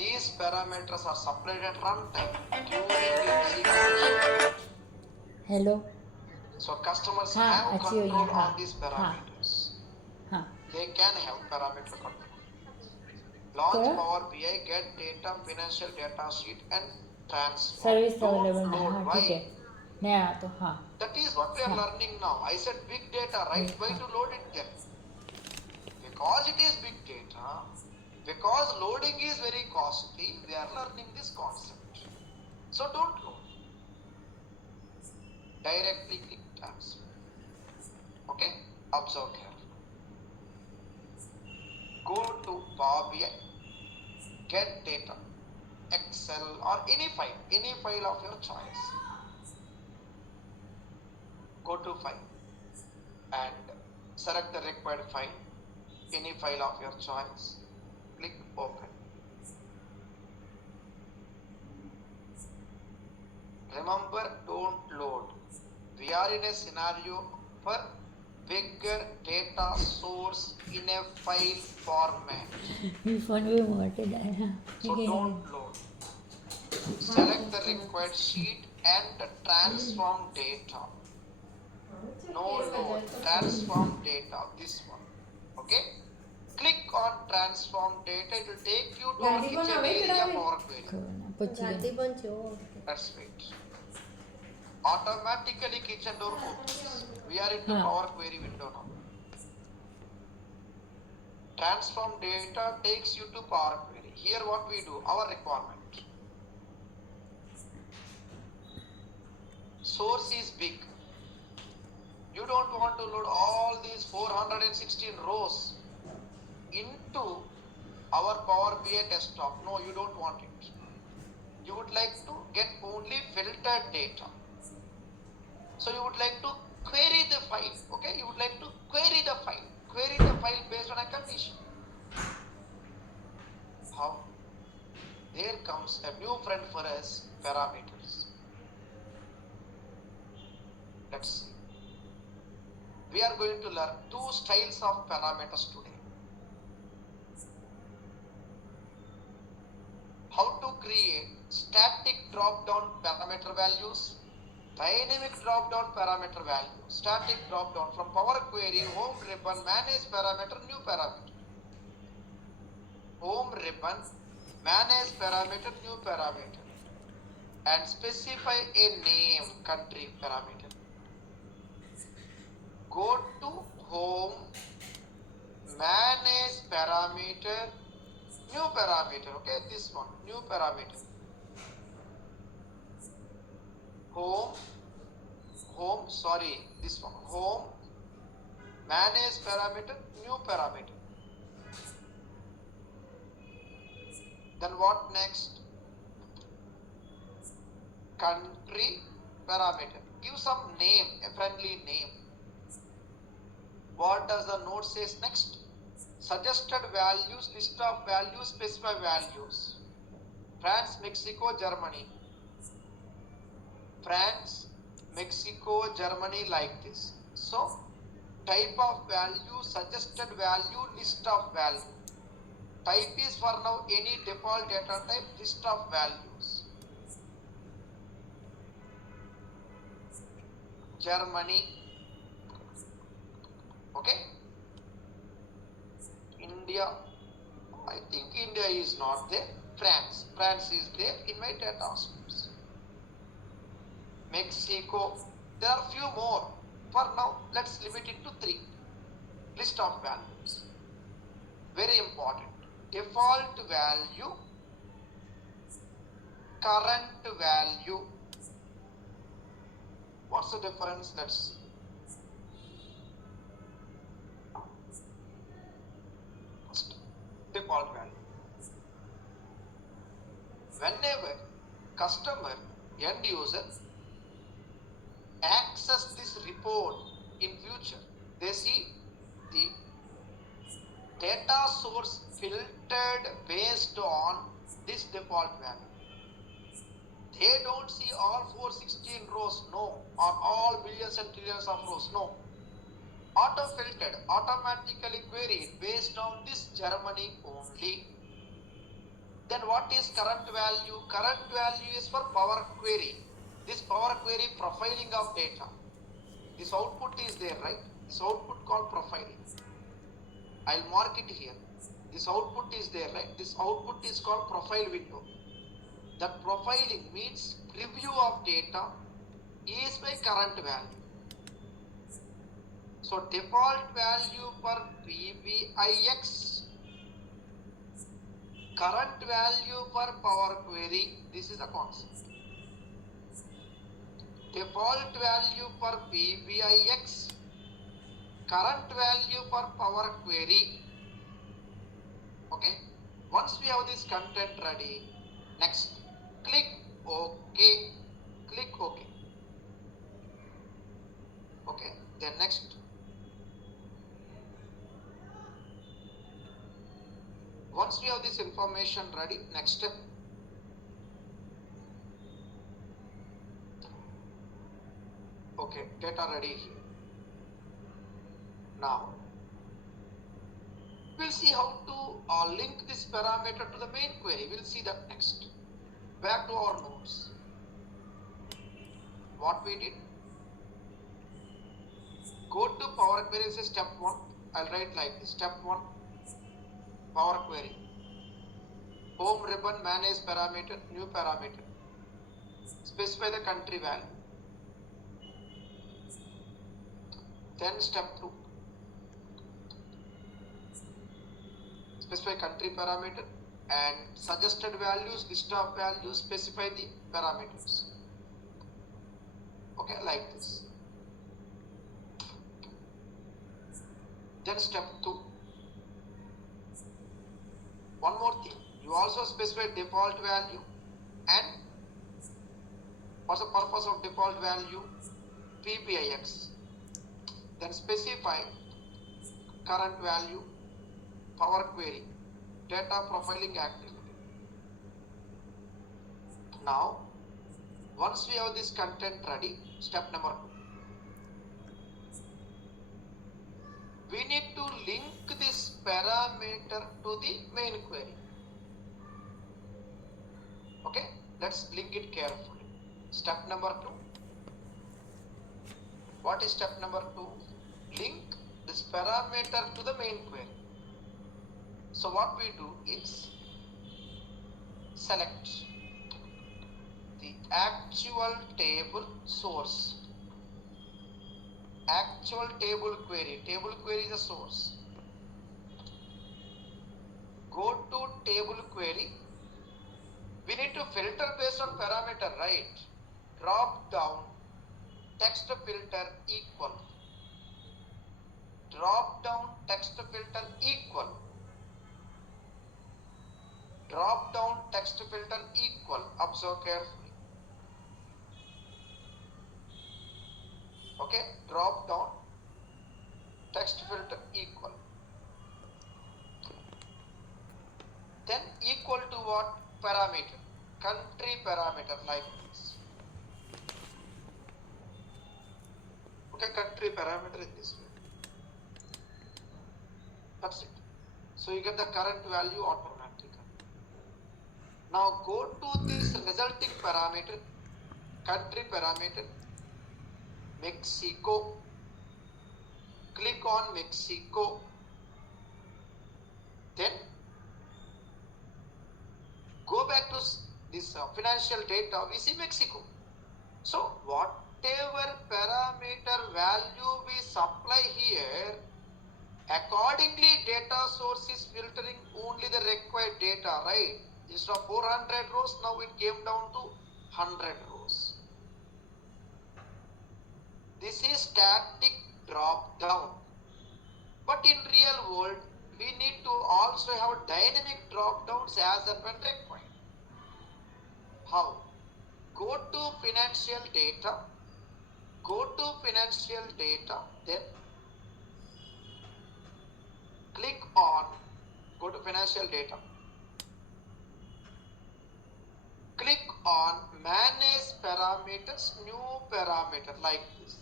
These parameters are supplied at runtime during execution. Hello. So customers हाँ have अच्छी हुई है. control हाँ on these हाँ parameters. हाँ. They can have parameter control. Launch थोड़ा Power BI, get data, financial data sheet and transform. Service Don't available नहीं. load. हाँ Why? ठीक है. नया तो हाँ. That is what we are हाँ learning now. I said big data, right? Why हाँ. to load it then? Because it is big data, because loading is very costly, we are learning this concept. So don't load. Directly click transfer. Okay? Observe here. Go to Power BI, get data, Excel or any file of your choice. Go to file and select the required file, any file of your choice. Click open. Remember, don't load. We are in a scenario for bigger data source in a file format. This one we wanted. So don't load. Select the required sheet and transform data. No load. Transform data. This one. Okay. Click on transform data. It will take you to our kitchen area Power Query. Let's wait. Automatically kitchen door opens. We are into हाँ. Power Query window now. Transform data takes you to Power Query. Here what we do, our requirement. Source is big. You don't want to load all these 416 rows into our Power BI desktop. No, you don't want it. You would like to get only filtered data. So you would like to query the file. Okay, you would like to query the file. Query the file based on a condition. How? There comes a new friend for us, parameters. Let's see. We are going to learn two styles of parameters today. How to create static drop-down parameter values, dynamic drop-down parameter value, static drop-down from Power Query, home ribbon, manage parameter, new parameter. Home ribbon, manage parameter, new parameter, and specify a name, country parameter. Go to home, manage parameter, new parameter. Okay, this one, new parameter. Home, this one, home, manage parameter, new parameter. Then what next? Country parameter. Give some name, a friendly name. What does the node says next? Suggested values, list of values, specify values. France, Mexico, Germany. France, Mexico, Germany, like this. So, type of value, suggested value, list of value. Type is for now any default data type, list of values. Germany. Okay. India. I think India is not there. France is there in my data source. Mexico. There are few more. For now, let's limit it to 3. List of values. Very important. Default value, current value. What's the difference? Let's see. First, default value. Whenever customer, end user, access this report in future, they see the data source filtered based on this default value. They don't see all 416 rows, no, or all billions and trillions of rows, no. Auto filtered, automatically queried based on this Germany only. Then what is current value? Current value is for Power Query. This Power Query profiling of data. This output is there, right? This output called profiling. I'll mark it here. This output is there, right? This output is called profile window. That profiling means preview of data is by current value. So default value for PBIX, current value for Power Query, this is a concept. Default value for PBIX, current value for Power Query. Okay. Once we have this content ready, next click OK. Click OK. Okay. Then next. Once we have this information ready, next step. Okay, data ready here. Now, we'll see how to link this parameter to the main query. We'll see that next. Back to our notes. What we did? Go to Power Query, say step 1. I'll write like this. Step 1, Power Query. Home ribbon, manage parameter, new parameter. Specify the country value. Then step 2. Specify country parameter and suggested values, list of values, specify the parameters. Okay, like this. Then step 2. One more thing. You also specify default value and what's the purpose of default value? PBIX. Then specify current value, Power Query, data profiling activity. Now, once we have this content ready, step number 2. We need to link this parameter to the main query. Okay, let's link it carefully. Step number 2. What is step number 2? Link this parameter to the main query. So what we do is select the actual table source. Actual table query. Table query is a source. Go to table query. We need to filter based on parameter, right? Drop down text filter equal. Drop down text filter equal. Drop down text filter equal. Observe carefully. Okay, drop down text filter equal. Then equal to what? Parameter. Country parameter like this. Okay, country parameter in this way. That's it. So you get the current value automatically. Now go to this resulting parameter, country parameter, Mexico. Click on Mexico. Then go back to this financial data. We see Mexico. So whatever parameter value we supply here, accordingly data source is filtering only the required data, right? Instead of 400 rows, now it came down to 100 rows. This is static drop down. But in real world, we need to also have dynamic drop downs as and when required. How? Go to financial data. Go to financial data. Then click on, go to financial data. Click on manage parameters, new parameter like this.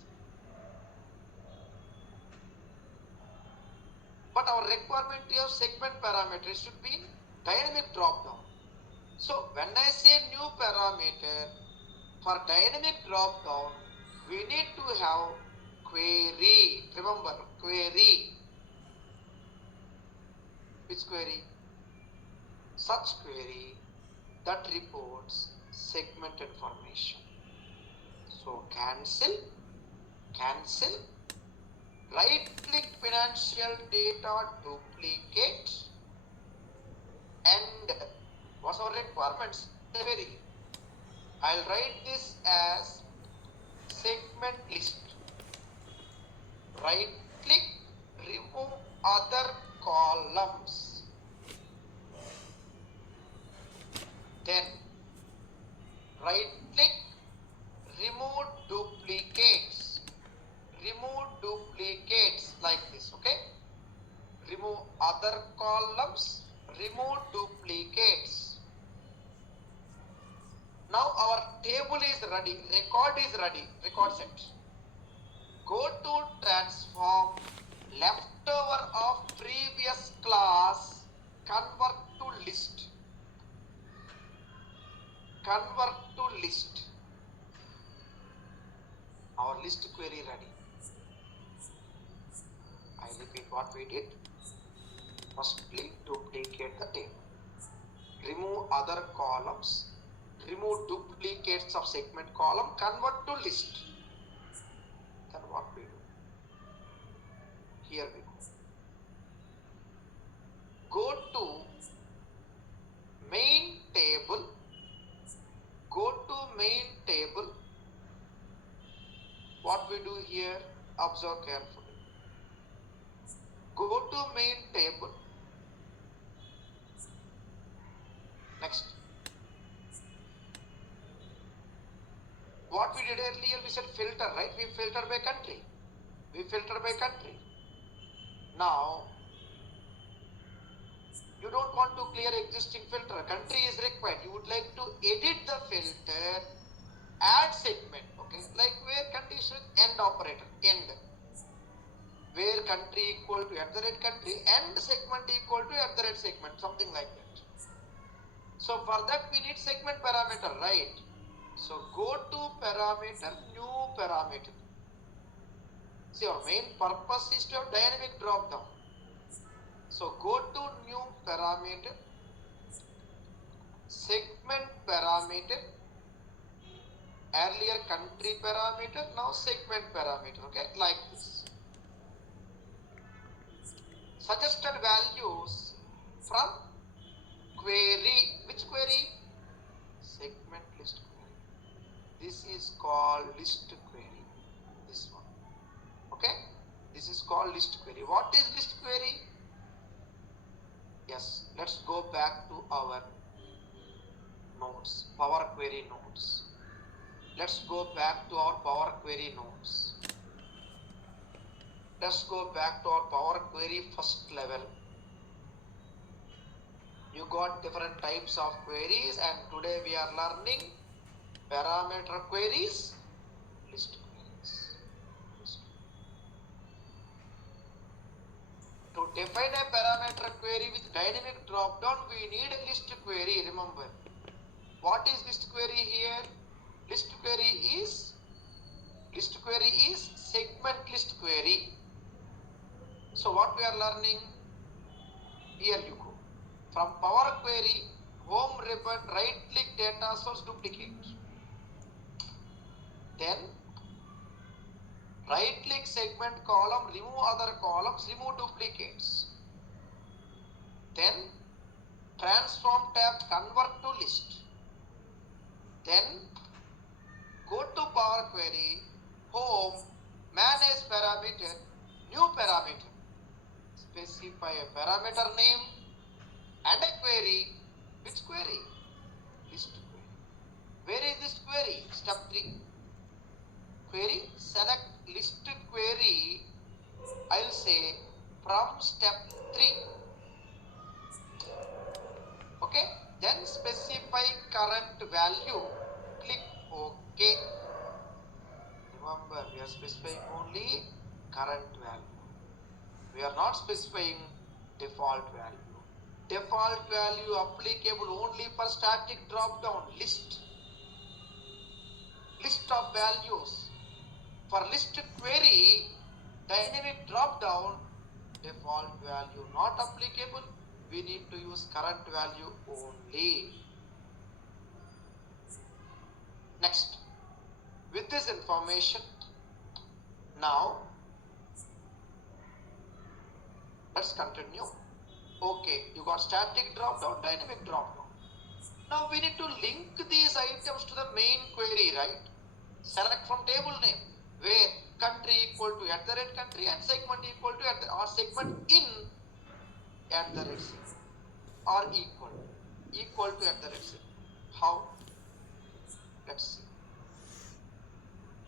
But our requirement is segment parameter should be dynamic drop down. So when I say new parameter, for dynamic drop down, we need to have query. Remember, query. Which query? Such query that reports segment information. So cancel, right click financial data duplicate, and what's our requirements? Query. I'll write this as segment list. Right click, remove other columns. Then right click, remove duplicates. Remove duplicates like this, okay? Remove other columns, remove duplicates. Now our table is ready, record is ready, record set. Go to transform, leftover of previous class, convert to list. Convert to list. Our list query ready. I repeat what we did. Firstly, duplicate the table. Remove other columns. Remove duplicates of segment column. Convert to list. Then what we do? Here we go. Go to main table. Go to main table. What we do here? Observe carefully. Go to main table. Next. What we did earlier, we said filter, right? We filter by country. We filter by country. Now, you don't want to clear existing filter. Country is required. You would like to edit the filter, add segment, okay? Like where condition end operator, end. Where country equal to @country, end segment equal to @segment, something like that. So for that we need segment parameter, right? So go to parameter, new parameter. See, our main purpose is to have dynamic drop down. So go to new parameter, segment parameter, earlier country parameter, now segment parameter, okay, like this. Suggested values from query. Which query? Segment list query. This is called list query. This one. Okay? This is called list query. What is list query? Yes, let's go back to our nodes, Power Query nodes. Let's go back to our Power Query nodes. Let's go back to our Power Query first level. You got different types of queries, and today we are learning parameter queries, list queries. To define a parameter query with dynamic drop down, we need a list query. Remember, what is list query here? List query is segment list query. So what we are learning? Here you go. From Power Query, home ribbon, right click data source duplicate. Then right click segment column, remove other columns, remove duplicates. Then transform tab, convert to list. Then go to Power Query, home, manage parameter, new parameter. Specify a parameter name and a query. Which query? List query. Where is this query? Step 3. Query, select list query. I'll say from step 3. Okay. Then specify current value. Click OK. Remember, we are specifying only current value. We are not specifying default value. Default default value applicable only for static drop down list of values. For list query, dynamic drop down, default value not applicable. We need to use current value only. Next, with this information, now let's continue. Okay, you got static drop down, dynamic drop down. Now we need to link these items to the main query, right? Select from table name where country equal to @country and segment equal to or segment in @segment or equal to @segment. How? Let's see.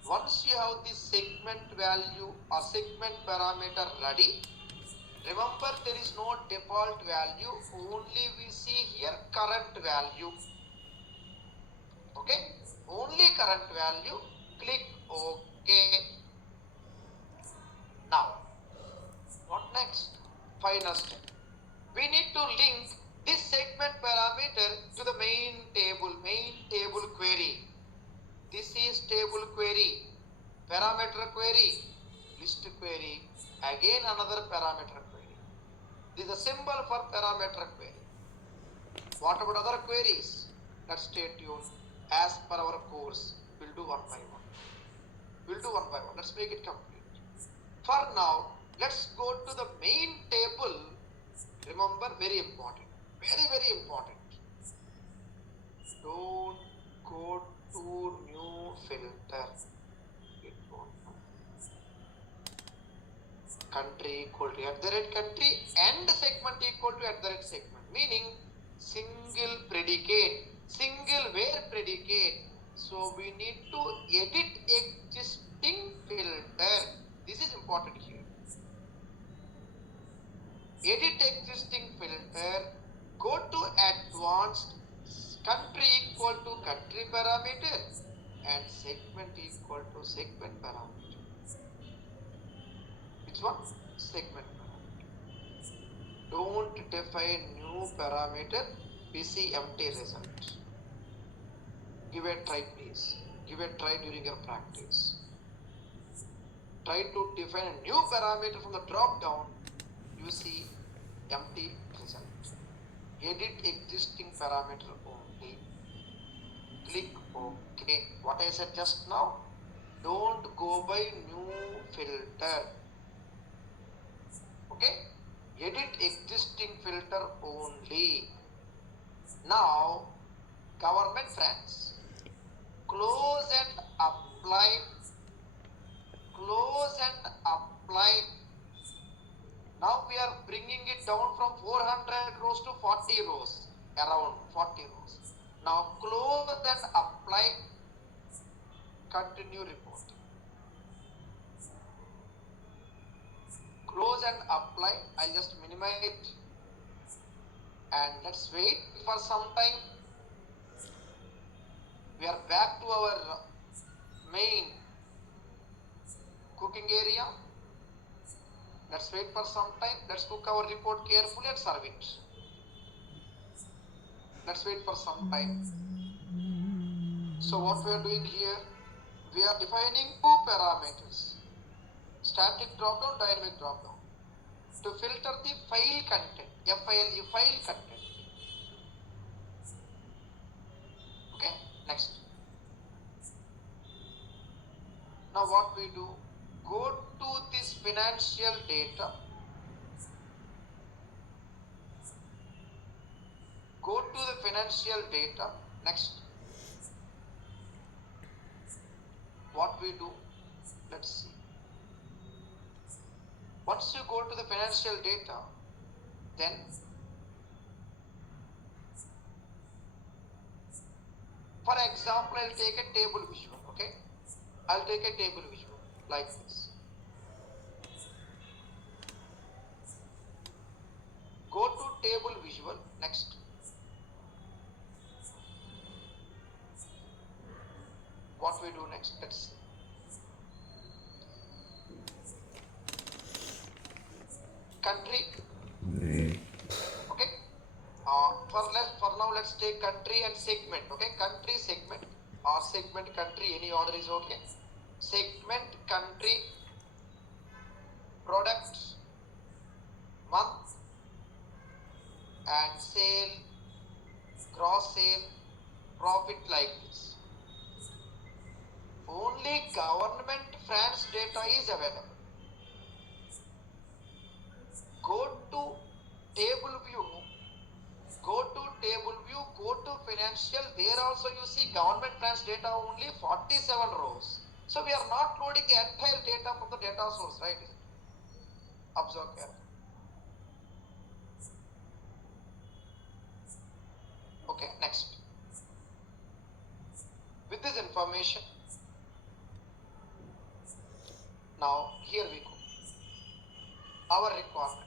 Once you have the segment value or segment parameter ready, remember there is no default value, only we see here current value. Okay, only current value. Click OK. Now, what next? Final step. We need to link this segment parameter to the main table query. This is table query, parameter query, list query, again another parameter query. This is a symbol for parameter query. What about other queries? Let's stay tuned. As per our course, we'll do one by one. Let's make it complete. For now, let's go to the main table. Remember, very important. Very important. Don't go to new filter. Country equal to @country and segment equal to @segment. Meaning single predicate, single where predicate. So we need to edit existing filter. This is important here. Edit existing filter. Go to advanced, country equal to country parameter and segment equal to segment parameter. Which one? Segment parameter. Don't define new parameter. We see empty result. Give a try, please. Give a try during your practice. Try to define a new parameter from the drop down. You see empty result. Edit existing parameter only. Click OK. What I said just now, don't go by new filter. Okay? Edit existing filter only. Now, government friends, close and apply. Now we are bringing it down from 400 rows to 40 rows, around 40 rows. Now close and apply. Continue reporting. Close and apply. I'll just minimize it and let's wait for some time. We are back to our main cooking area. Let's wait for some time. Let's cook our report carefully and serve it. Let's wait for some time. So what we are doing here, we are defining two parameters. Static drop-down, dynamic drop-down. To filter the file content, FILE file content. Okay, next. Now what we do, go to this financial data. Go to the financial data. Next. What we do, let's see. Once you go to the financial data, then for example, I'll take a table visual, okay? I'll take a table visual like this. Go to table visual, next. What we do next, let's see. Country, okay, for now let's take country and segment. Okay, country, segment, or segment, country, any order is okay. Segment, country, product, month, and sale, gross sale, profit, like this. Only government France data is available. Go to table view, go to financial. There also you see government France data only 47 rows. So we are not loading the entire data from the data source, right? Observe carefully. Okay, next. With this information, now here we go. Our requirement.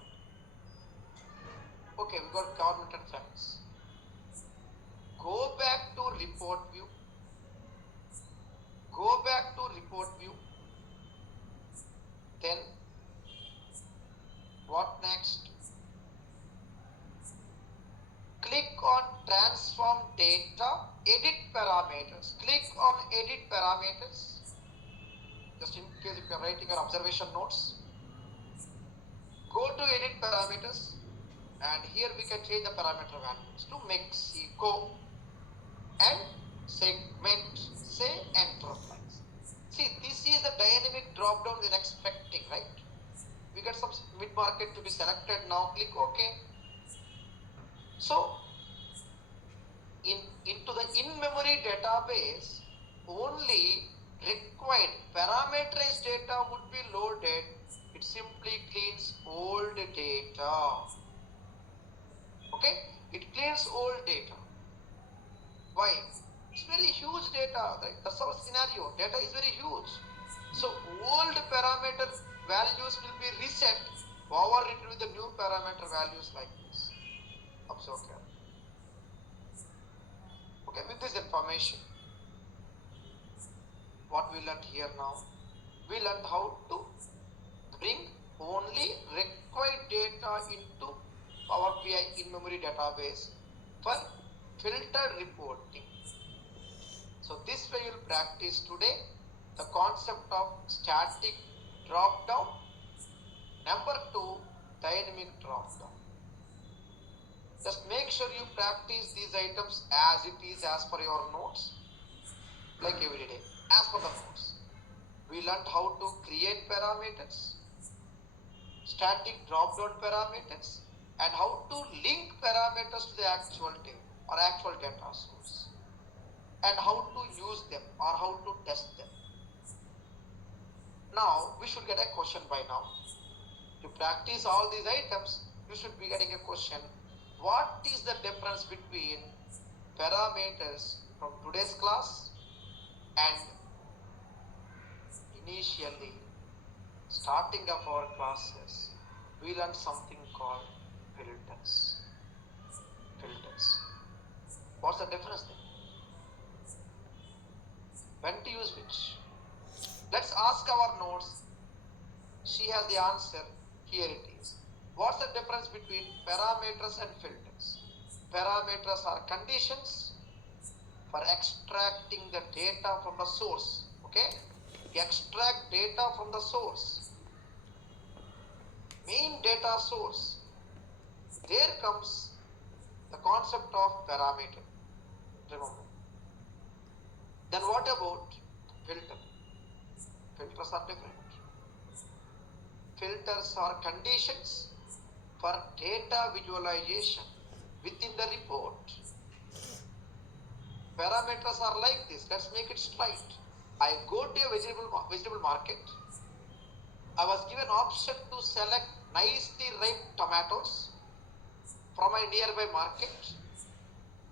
Okay, we got government and France. Go back to report view. Go back to report view. Then what next? Click on transform data, edit parameters. Click on edit parameters. Just in case if you are writing your observation notes. Go to edit parameters. And here we can change the parameter values to Mexico and segment, say enterprise. See, this is the dynamic drop down we're expecting, right? We get some mid-market to be selected now. Click OK. So, into the in-memory database, only required parameterized data would be loaded. It simply cleans old data. Okay, it cleans old data. Why? It's very huge data, right? That's our scenario. Data is very huge. So old parameter values will be reset, overwritten with the new parameter values like this. Observe carefully. Okay, with this information, what we learned here now? We learned how to bring only required data into Power BI in-memory database for filtered reporting. So this way you will practice today the concept of static drop down. Number 2, dynamic drop down. Just make sure you practice these items as it is, as per your notes, like every day, as per the notes. We learned how to create parameters, static drop down parameters, and how to link parameters to the actual table or actual data source, and how to use them or how to test them. Now we should get a question by now. To practice all these items, you should be getting a question. What is the difference between parameters from today's class and initially starting of our classes? We learned something called filters. Filters. What's the difference then? When to use which? Let's ask our notes. She has the answer. Here it is. What's the difference between parameters and filters? Parameters are conditions for extracting the data from the source. Okay? Extract data from the source. Main data source. There comes the concept of parameter. Remember. Then what about filter? Filters are different. Filters are conditions for data visualization within the report. Parameters are like this. Let's make it straight. I go to a vegetable market. I was given option to select nicely ripe tomatoes from my nearby market.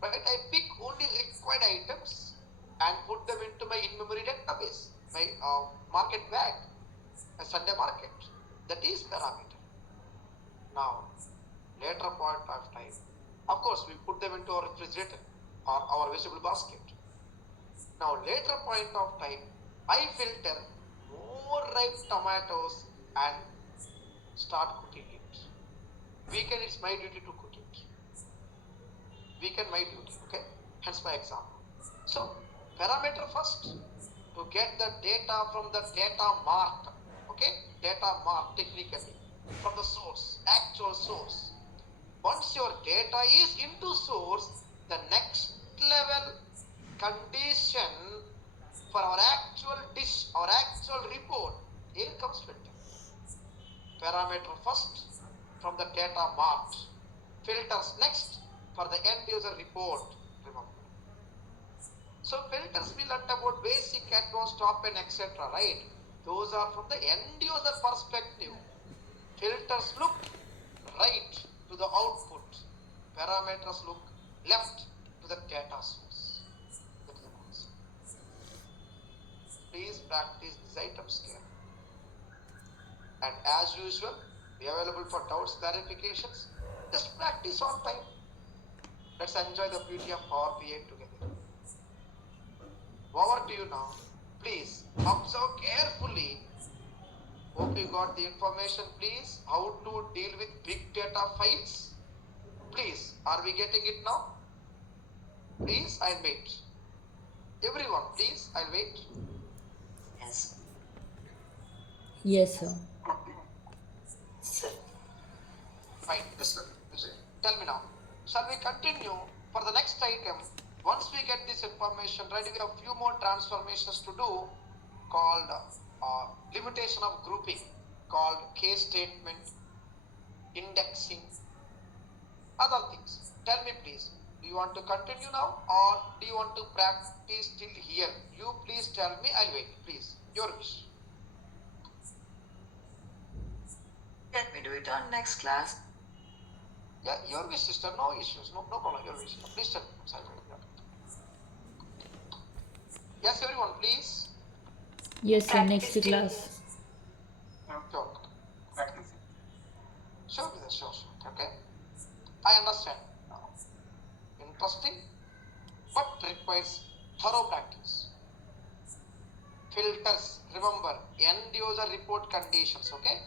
Right? I pick only required items and put them into my in-memory database, my market bag, my Sunday market. That is parameter. Now, later point of time, of course, we put them into our refrigerator or our vegetable basket. Now, later point of time, I filter more ripe tomatoes and start cooking it. Weekend, it's my duty to cook it. weaken my duty. Okay, hence my example. So parameter first to get the data from the data mart. Okay, data mart technically from the source, actual source. Once your data is into source, the next level condition for our actual dish, our actual report, here comes filter. Parameter first from the data mart. Filters next for the end user report. Remember. So filters we learnt about basic, advanced, top and etc. Right? Those are from the end user perspective. Filters look right to the output. Parameters look left to the data source. That is the concept. Please practice these items carefully. And as usual, be available for doubts, clarifications. Just practice on time. Let's enjoy the beauty of Power BI together. Over to you now. Please observe carefully. Hope you got the information, please. How to deal with big data files. Please, are we getting it now? Please, I'll wait. Everyone, please, I'll wait. Yes. Yes, sir. Sir. Fine. Yes, sir. Tell me now. Shall we continue for the next item? Once we get this information ready, we have few more transformations to do called limitation of grouping, called case statement, indexing, other things. Tell me please, do you want to continue now or do you want to practice till here? You please tell me, I'll wait. Please, your wish. Let me do it on next class. Yeah, your wish, sister. No issues. No problem. Your wish. Please tell me. I'll wait. Yes, everyone, please. Yes, sir. Next Practice till- class. Sure. Sure, sure. Okay. I understand. Interesting, but requires thorough practice. Filters, remember, end user report conditions, okay?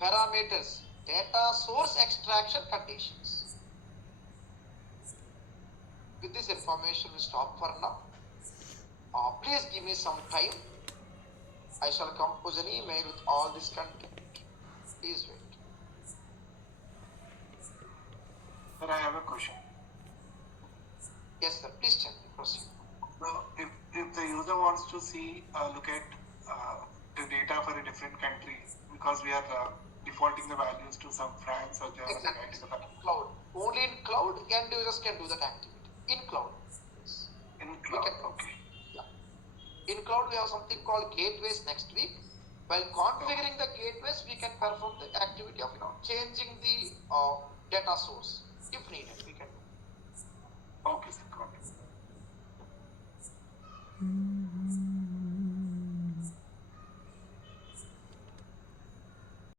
Parameters, data source extraction conditions. With this information, we stop for now. Please give me some time. I shall compose an email with all this content. Please wait. Sir, I have a question. Yes, sir. Please tell me. Proceed. So, if the user wants to see, look at the data for a different country, because we are defaulting the values to some France or Germany, Exactly. right? So that Cloud. Only in cloud, end users can do that activity. In cloud. Yes. in We cloud, can. okay. Yeah. In cloud, we have something called gateways next week. While configuring the gateways, we can perform the activity of changing the data source if needed. We can do. Okay, sir, got it.